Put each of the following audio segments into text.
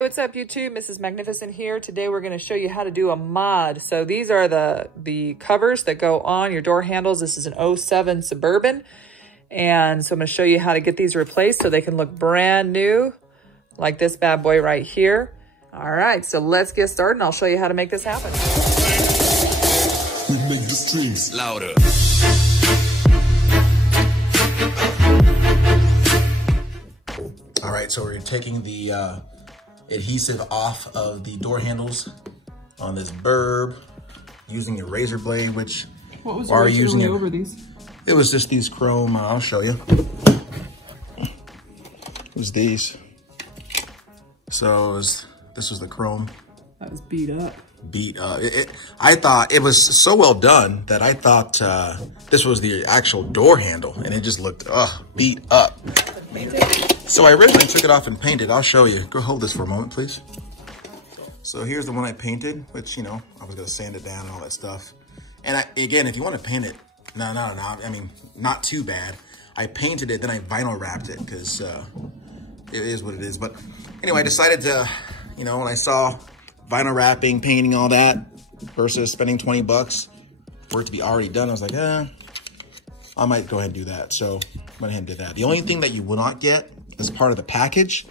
What's up YouTube, Mrs. Magnificent here. Today we're going to show you how to do a mod. So these are the covers that go on your door handles. This is an 07 Suburban. And so I'm going to show you how to get these replaced so they can look brand new like this bad boy right here. All right, so let's get started and I'll show you how to make this happen. We make the streams louder. All right, so we're taking the adhesive off of the door handles on this burb using a razor blade, which what was originally over these? It was just these chrome, I'll show you. It was these. So this was the chrome. That was beat up. I thought it was so well done that I thought this was the actual door handle, and it just looked beat up. So I originally took it off and painted. I'll show you. Go hold this for a moment, please. So here's the one I painted, which, you know, I was gonna sand it down and all that stuff. And again, if you want to paint it, no, I mean, not too bad. I painted it, then I vinyl wrapped it because it is what it is. But anyway, I decided to, you know, when I saw vinyl wrapping, painting, all that, versus spending 20 bucks for it to be already done, I was like, I might go ahead and do that. So I went ahead and did that. The only thing that you will not get as part of the package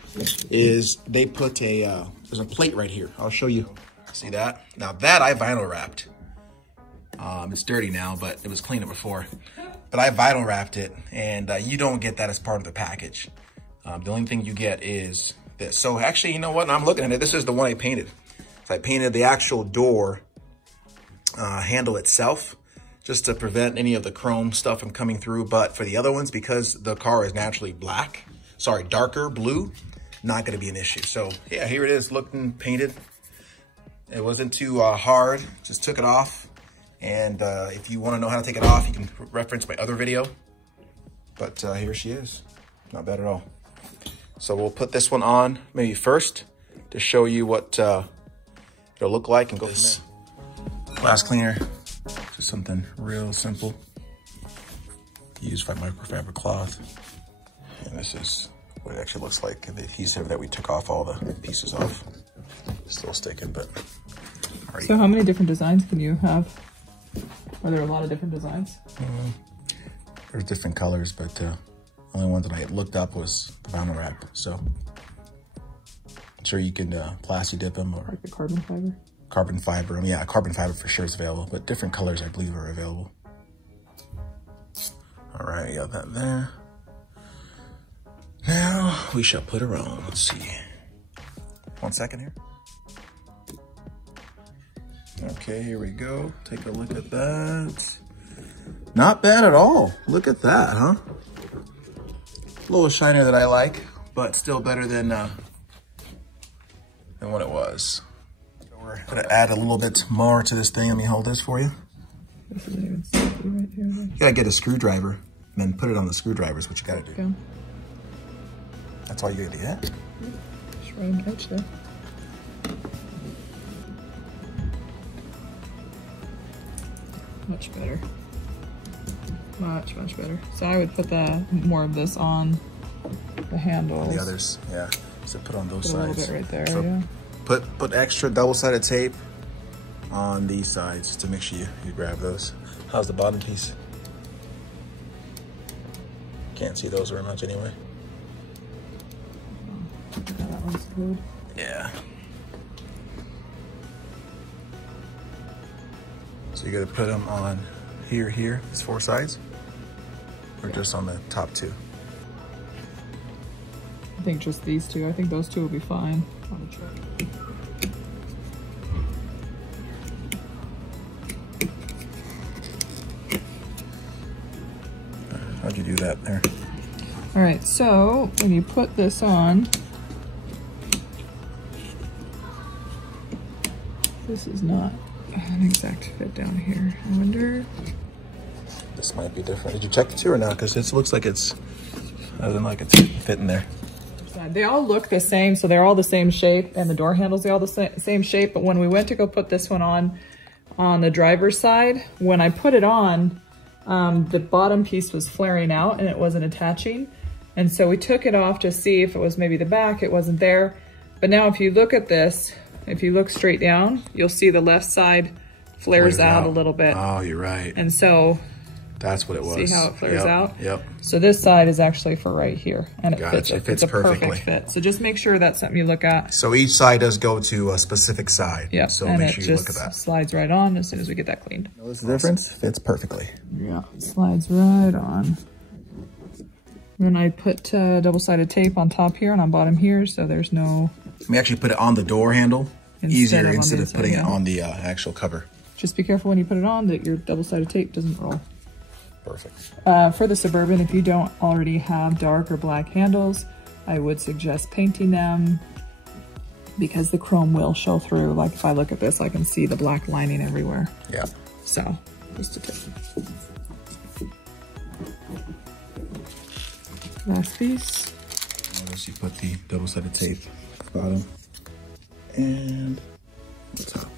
is they put there's a plate right here. I'll show you. See that? Now that I vinyl wrapped. It's dirty now, but it was cleaner before. But I vinyl wrapped it, and you don't get that as part of the package. The only thing you get is this. So actually, you know what? I'm looking at it. This is the one I painted. So I painted the actual door handle itself, just to prevent any of the chrome stuff from coming through. But for the other ones, because the car is naturally darker blue, not gonna be an issue. So yeah, here it is, looking painted. It wasn't too hard, just took it off. And if you wanna know how to take it off, you can reference my other video. But here she is, not bad at all. So we'll put this one on maybe first to show you what it'll look like and go from there. Glass cleaner. Just something real simple. Used by microfiber cloth. And this is what it actually looks like. The adhesive that we took off all the pieces off. Still sticking, but. Alright. So how many different designs can you have? Are there a lot of different designs? There's different colors, but the only one that I looked up was the vinyl wrap. So I'm sure you can plasti dip them or like the carbon fiber. Carbon fiber, yeah, carbon fiber for sure is available, but different colors I believe are available. All right, got that there. Now we shall put her on. Let's see. 1 second here. Okay, here we go. Take a look at that. Not bad at all. Look at that, huh? A little shinier than I like, but still better than what it was. We're gonna add a little bit more to this thing. Let me hold this for you. This isn't even sticky right here. You gotta get a screwdriver and then put it on the screwdriver is what you gotta do. Go. That's all you gotta do, yeah? Just right on the edge there. Much better. Much better. So I would put more of this on the handles. On the others, yeah. So put on those put sides. A little bit right there, so yeah. Put extra double-sided tape on these sides to make sure you grab those. How's the bottom piece? Can't see those very much anyway. Yeah, that one's good. Yeah. So you gotta put them on here, these 4 sides, or just on the top 2? I think just these 2. I think those 2 will be fine on the truck. How'd you do that there? All right, so when you put this on, this is not an exact fit down here. I wonder. This might be different. Did you check the 2 or not? Because it looks like it's, doesn't like it's fitting there. They all look the same, so they're all the same shape, and the door handles, they all the same shape. But when we went to go put this one on the driver's side, when I put it on, the bottom piece was flaring out and it wasn't attaching. And so we took it off to see if it was maybe the back. It wasn't there. But now if you look at this, if you look straight down, you'll see the left side flares out a little bit. Oh, you're right. And so that's what it was. See how it flares out? Yep. So this side is actually for right here, and it fits. It fits it's a perfectly. Perfect fit. So just make sure that's something you look at. So each side does go to a specific side. Yeah. So and make sure you look at just that. Slides right on as soon as we get that cleaned. Notice the difference? Fits perfectly. Yeah. Slides right on. Then I put double-sided tape on top here and on bottom here, so there's no. We actually put it on the door handle. Instead of putting it on the actual cover. Just be careful when you put it on that your double-sided tape doesn't roll. Perfect. For the Suburban, if you don't already have dark or black handles, I would suggest painting them because the chrome will show through. Like if I look at this, I can see the black lining everywhere. Yeah. So, just a tip. Last piece. Notice you put the double-sided tape bottom and the top.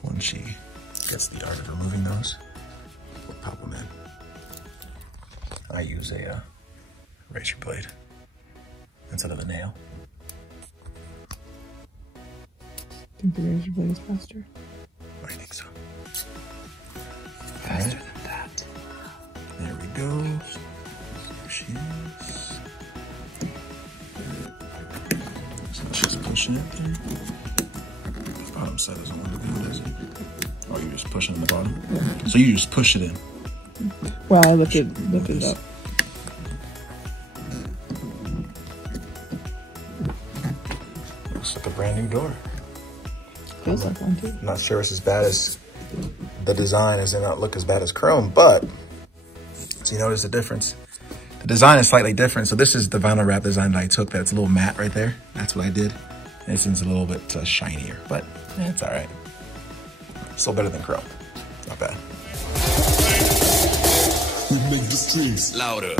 When she gets the art of removing those, we'll pop them in. I use a razor blade instead of a nail. Think the razor blade is faster? I think so. Faster than that. There we go. There she is. So let's just push it there. The bottom side doesn't want to go, does it? Oh, you're just pushing the bottom? Yeah. So you just push it in. Well, I lifted it up. Looks like a brand new door. Feels like one too. I'm not sure it's as bad as the design, as it not look as bad as chrome, but so you notice the difference. The design is slightly different. So this is the vinyl wrap design that I took. That's a little matte right there. That's what I did. This one's a little bit shinier, but it's all right. Still better than chrome. Not bad. We make the streets louder.